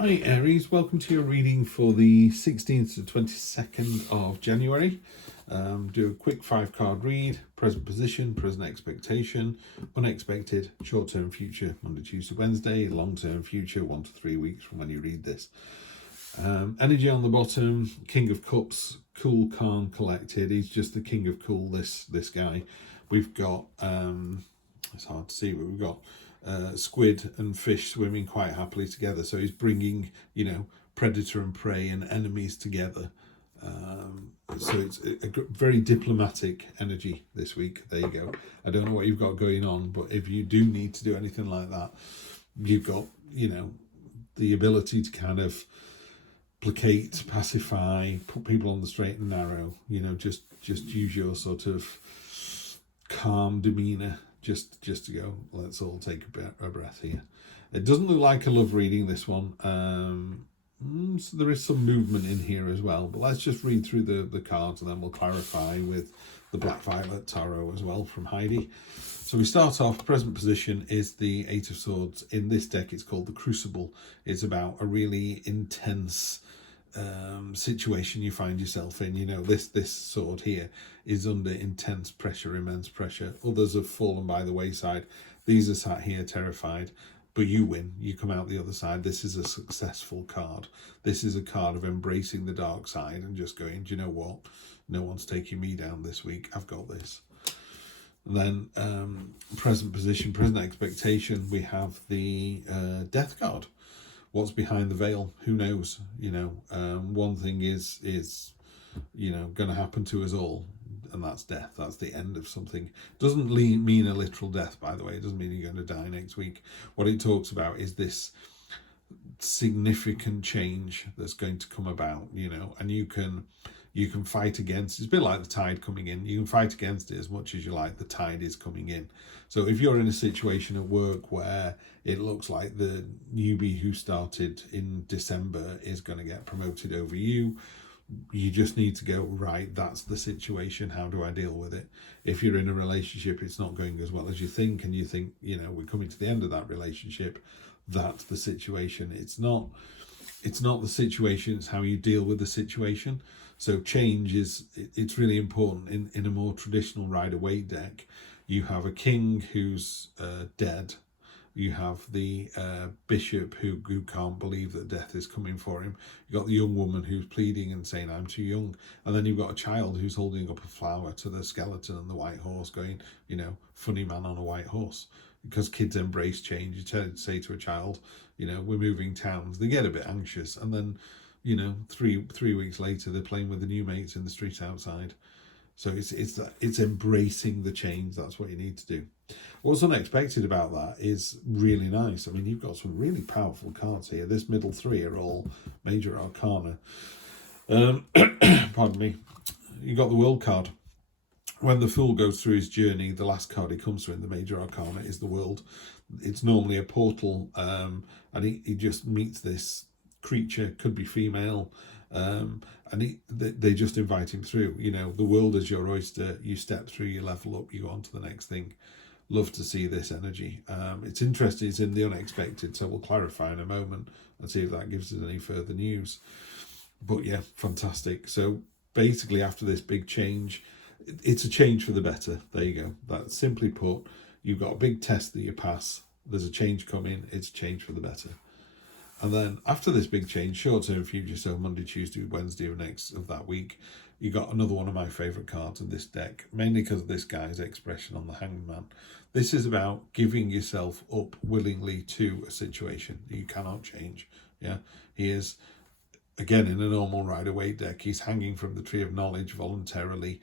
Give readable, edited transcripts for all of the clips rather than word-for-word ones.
Hi Aries, welcome to your reading for the 16th to 22nd of January. Do a quick 5-card read: present position, present expectation, unexpected, short-term future, Monday, Tuesday, Wednesday, long-term future, 1 to 3 weeks from when you read this. Energy on the bottom, King of Cups, cool, calm, collected. He's just the King of Cool, this guy. We've got, it's hard to see, but we've got squid and fish swimming quite happily together. So he's bringing, predator and prey and enemies together. So it's a very diplomatic energy this week. There you go. I don't know what you've got going on, but if you do need to do anything like that, you've got, the ability to kind of placate, pacify, put people on the straight and narrow, just use your sort of calm demeanor just to go, let's all take a breath here. It doesn't look like a love reading, this one. So there is some movement in here as well, but let's just read through the cards and then we'll clarify with the Black Violet Tarot as well from Heidi. So we start off, present position is the Eight of Swords. In this deck it's called the Crucible. It's about a really intense situation you find yourself in. This sword here is under intense pressure, immense pressure. Others have fallen by the wayside. These are sat here terrified, but you win. You come out the other side. This is a successful card. This is a card of embracing the dark side and just going, do you know what? No one's taking me down this week. I've got this. And then present position, present expectation, we have the Death card. What's behind the veil? Who knows? One thing is going to happen to us all, and that's death. That's the end of something. Doesn't mean a literal death, by the way. It doesn't mean you're going to die next week. What it talks about is this significant change that's going to come about, and you can fight against. It's a bit like the tide coming in. You can fight against it as much as you like. The tide is coming in. So if you're in a situation at work where it looks like the newbie who started in December is going to get promoted over you, you just need to go, right, that's the situation. How do I deal with it? If you're in a relationship, it's not going as well as you think, and you think, we're coming to the end of that relationship, that's the situation. It's not the situation, it's how you deal with the situation. So change it's really important. In a more traditional Rider-Waite deck, you have a king who's dead. You have the bishop who can't believe that death is coming for him. You've got the young woman who's pleading and saying, I'm too young. And then you've got a child who's holding up a flower to the skeleton and the white horse going, funny man on a white horse. Because kids embrace change. You say to a child, we're moving towns. They get a bit anxious. And then, 3 weeks later, they're playing with the new mates in the street outside. So it's embracing the change. That's what you need to do. What's unexpected about that is really nice. I mean, you've got some really powerful cards here. This middle three are all major arcana. Pardon me. You got the World card. When the Fool goes through his journey, the last card he comes to in the major arcana is the World. It's normally a portal, and he just meets this creature, could be female, and they just invite him through. The world is your oyster. You step through, you level up, you go on to the next thing. Love to see this energy. It's interesting. It's in the unexpected, so we'll clarify in a moment and see if that gives us any further news. But yeah, fantastic. So basically, after this big change, it's a change for the better. There you go. That's simply put. You've got a big test that you pass. There's a change coming. It's a change for the better. And then after this big change, short-term future, so Monday, Tuesday, Wednesday of next of that week, you got another one of my favourite cards in this deck, mainly because of this guy's expression on the Hanged Man. This is about giving yourself up willingly to a situation that you cannot change. Yeah, he is, again, in a normal Rider-Waite deck, he's hanging from the Tree of Knowledge voluntarily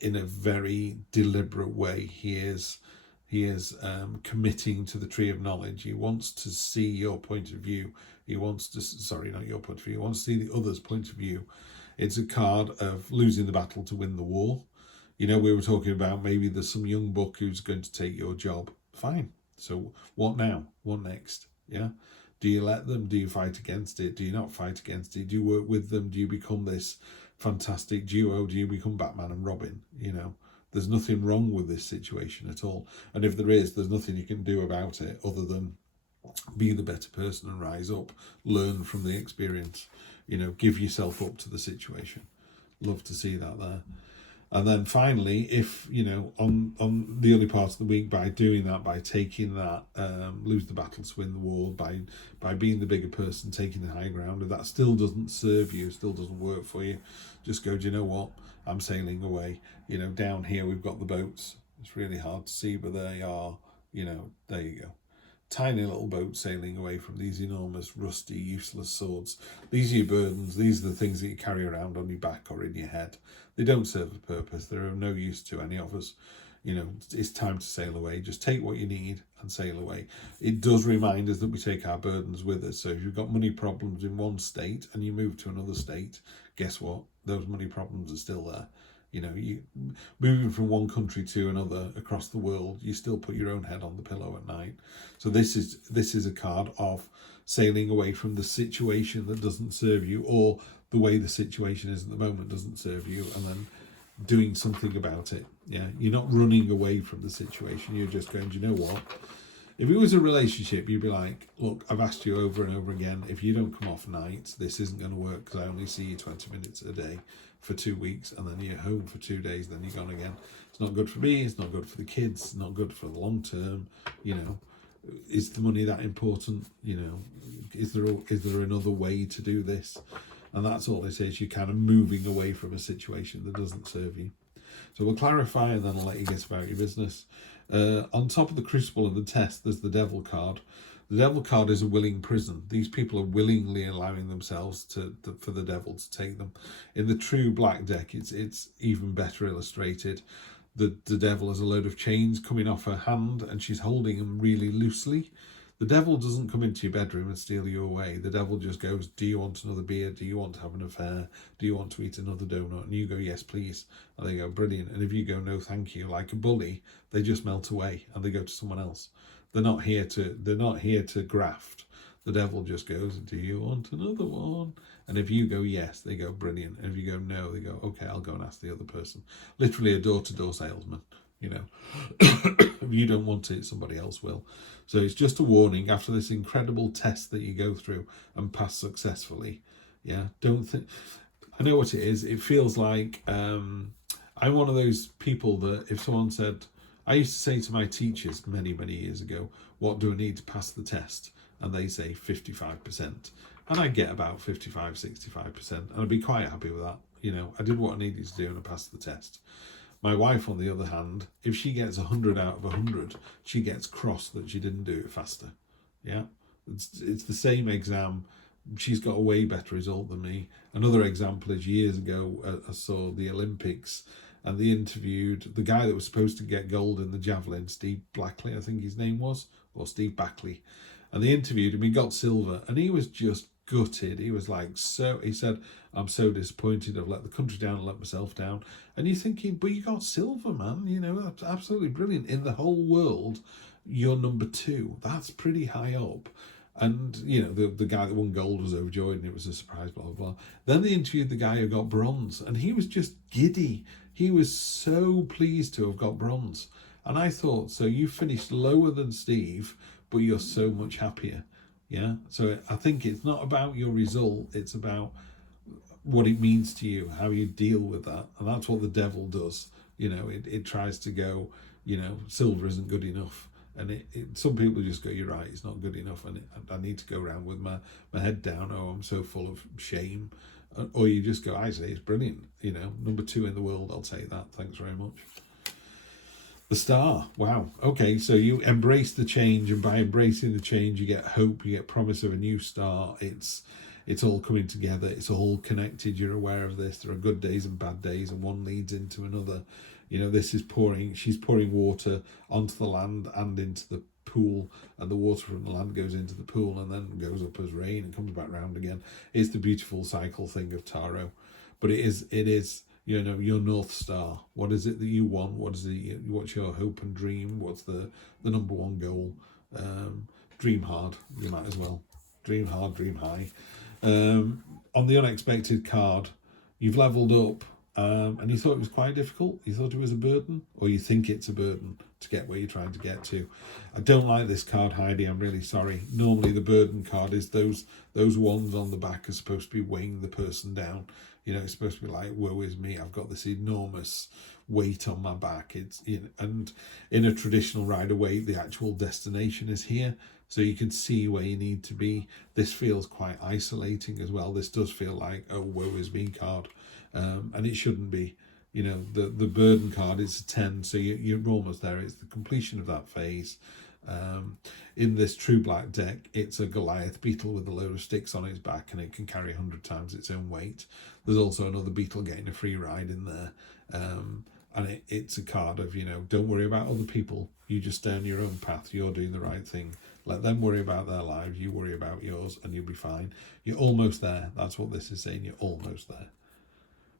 in a very deliberate way. He is committing to the Tree of Knowledge. He wants to see your point of view. He wants to, not your point of view. He wants to see the other's point of view. It's a card of losing the battle to win the war. We were talking about maybe there's some young buck who's going to take your job. Fine. So what now? What next? Yeah. Do you let them? Do you fight against it? Do you not fight against it? Do you work with them? Do you become this fantastic duo? Do you become Batman and Robin? There's nothing wrong with this situation at all. And if there is, there's nothing you can do about it other than Be the better person and rise up. Learn from the experience. You know, give yourself up to the situation. Love to see that there. And then finally, if, you know, on the early part of the week, by doing that, by taking that, lose the battle to win the war, by being the bigger person, taking the high ground, if that still doesn't serve you, still doesn't work for you, just go, do you know what? I'm sailing away. You know, down here we've got the boats. It's really hard to see, but they are, you know, there you go. Tiny little boat sailing away from these enormous, rusty, useless swords. These are your burdens. These are the things that you carry around on your back or in your head. They don't serve a purpose. They're of no use to any of us. You know, it's time to sail away. Just take what you need and sail away. It does remind us that we take our burdens with us. So if you've got money problems in one state and you move to another state, guess what? Those money problems are still there. You know, you moving from one country to another across the world, you still put your own head on the pillow at night. So this is a card of sailing away from the situation that doesn't serve you, or the way the situation is at the moment doesn't serve you, and then doing something about it. Yeah, you're not running away from the situation. You're just going, do you know what? If it was a relationship, you'd be like, look, I've asked you over and over again, if you don't come off nights, this isn't going to work, because I only see you 20 minutes a day for 2 weeks, and then you're home for 2 days, then you're gone again. It's not good for me, it's not good for the kids, it's not good for the long term. You know, is the money that important? You know, is there another way to do this? And that's all it is. You're kind of moving away from a situation that doesn't serve you. So we'll clarify, and then I'll let you get about your business. On top of the crucible and the test, there's the devil card. The devil card is a willing prison. These people are willingly allowing themselves for the devil to take them. In the true black deck, it's even better illustrated. The devil has a load of chains coming off her hand, and she's holding them really loosely. The devil doesn't come into your bedroom and steal you away. The devil just goes, do you want another beer? Do you want to have an affair? Do you want to eat another donut? And you go, yes, please. And they go, brilliant. And if you go, no, thank you, like a bully, they just melt away and they go to someone else. They're not here to graft. The devil just goes, do you want another one? And if you go yes, they go brilliant. And if you go no, they go, okay, I'll go and ask the other person. Literally a door-to-door salesman, you know. If you don't want it, somebody else will. So it's just a warning after this incredible test that you go through and pass successfully. Yeah, don't think. I know what it is. It feels like I'm one of those people that if someone said, I used to say to my teachers many, many years ago, what do I need to pass the test? And they say 55%. And I get about 55, 65%. And I'd be quite happy with that. You know, I did what I needed to do and I passed the test. My wife, on the other hand, if she gets 100 out of 100, she gets cross that she didn't do it faster. Yeah, it's the same exam. She's got a way better result than me. Another example is years ago, I saw the Olympics, and they interviewed the guy that was supposed to get gold in the javelin, Steve Blackley, I think his name was, or Steve Backley. And they interviewed him, he got silver, and he was just gutted. He was like, he said, I'm so disappointed. I've let the country down and let myself down. And you're thinking, but you got silver, man. You know, that's absolutely brilliant. In the whole world, you're number 2. That's pretty high up. And, you know, the guy that won gold was overjoyed and it was a surprise, blah, blah, blah. Then they interviewed the guy who got bronze and he was just giddy. He was so pleased to have got bronze. And I thought, so you finished lower than Steve, but you're so much happier. Yeah. So I think it's not about your result. It's about what it means to you, how you deal with that. And that's what the devil does. You know, it tries to go, you know, silver isn't good enough. And some people just go, you're right, it's not good enough. And I need to go around with my head down. Oh, I'm so full of shame. Or you just go, I say it's brilliant. You know, number 2 in the world, I'll take that. Thanks very much. The star. Wow. Okay, so you embrace the change, and by embracing the change, you get hope, you get promise of a new start. It's all coming together. It's all connected. You're aware of this. There are good days and bad days, and one leads into another. You know, she's pouring water onto the land and into the pool, and the water from the land goes into the pool and then goes up as rain and comes back round again. It's the beautiful cycle thing of tarot. But it is, you know, your North Star. What is it that you want? What's your hope and dream? What's the number one goal? Dream hard. You might as well. Dream hard, dream high. On the unexpected card, you've leveled up. and you thought it was quite difficult. You thought it was a burden, or you think it's a burden to get where you're trying to get to. I don't like this card, Heidi. I'm really sorry. Normally the burden card is those ones on the back are supposed to be weighing the person down. You know, it's supposed to be like, woe is me, I've got this enormous weight on my back. It's, you know, and in a traditional Rider-Waite, the actual destination is here, so you can see where you need to be. This feels quite isolating as well. This does feel like, oh, woe is me card, and it shouldn't be. You know, the burden card is a 10, so you're almost there. It's the completion of that phase. In this true black deck, it's a Goliath beetle with a load of sticks on its back, and it can carry 100 times its own weight. There's also another beetle getting a free ride in there. And it's a card of, you know, don't worry about other people. You just stay on your own path. You're doing the right thing. Let them worry about their lives. You worry about yours, and you'll be fine. You're almost there. That's what this is saying. You're almost there.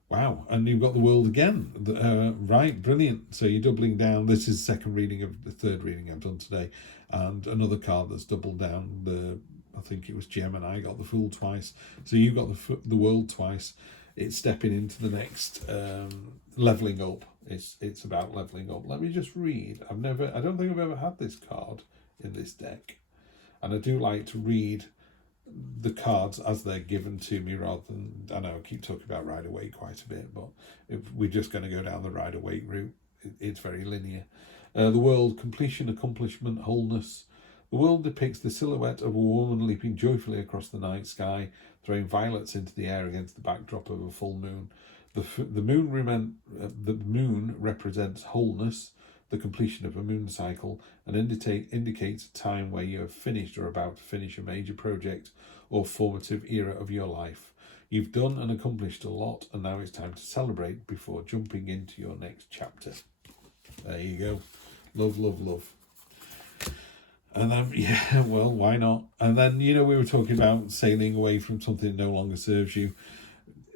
Wow. And you've got the world again. Right. Brilliant. So you're doubling down. This is the second reading of the third reading I've done today. And another card that's doubled down. I think it was Gemini got the Fool twice. So you got the world twice. It's stepping into the next leveling up. It's about leveling up. Let me just read. I don't think I've ever had this card in this deck, and I do like to read the cards as they're given to me rather than, I know I keep talking about Rider-Waite quite a bit, but if we're just going to go down the Rider-Waite route, it's very linear. The world, completion, accomplishment, wholeness. The world depicts the silhouette of a woman leaping joyfully across the night sky, throwing violets into the air against the backdrop of a full moon. The moon represents wholeness, the completion of a moon cycle, and indicates a time where you have finished or about to finish a major project or formative era of your life. You've done and accomplished a lot, and now it's time to celebrate before jumping into your next chapter. There you go. Love, love, love. And then, yeah, well, why not? And then, you know, we were talking about sailing away from something that no longer serves you.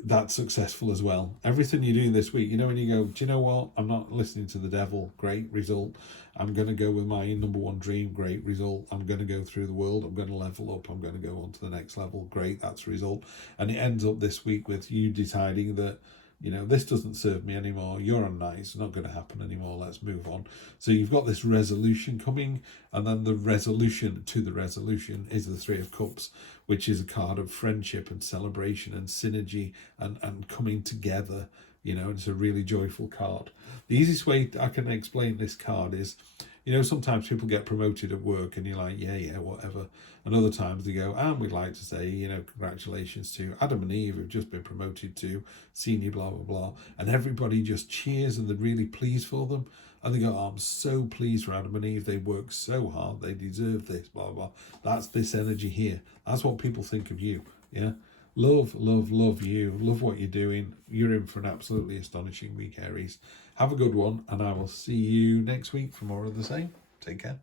That's successful as well. Everything you're doing this week, you know, when you go, do you know what? I'm not listening to the devil. Great result. I'm going to go with my number one dream. Great result. I'm going to go through the world. I'm going to level up. I'm going to go on to the next level. Great. That's a result. And it ends up this week with you deciding that, you know, this doesn't serve me anymore. You're unnice. It's not going to happen anymore. Let's move on. So you've got this resolution coming, and then the resolution to the resolution is the Three of Cups, which is a card of friendship and celebration and synergy and coming together. You know, it's a really joyful card. The easiest way I can explain this card is, you know, sometimes people get promoted at work and you're like, yeah, whatever. And other times they go, and we'd like to say, you know, congratulations to Adam and Eve who've just been promoted to senior blah, blah, blah. And everybody just cheers and they're really pleased for them. And they go, oh, I'm so pleased for Adam and Eve. They worked so hard. They deserve this, blah, blah. That's this energy here. That's what people think of you, yeah? Love, love, love you. Love what you're doing. You're in for an absolutely astonishing week, Aries. Have a good one, and I will see you next week for more of the same. Take care.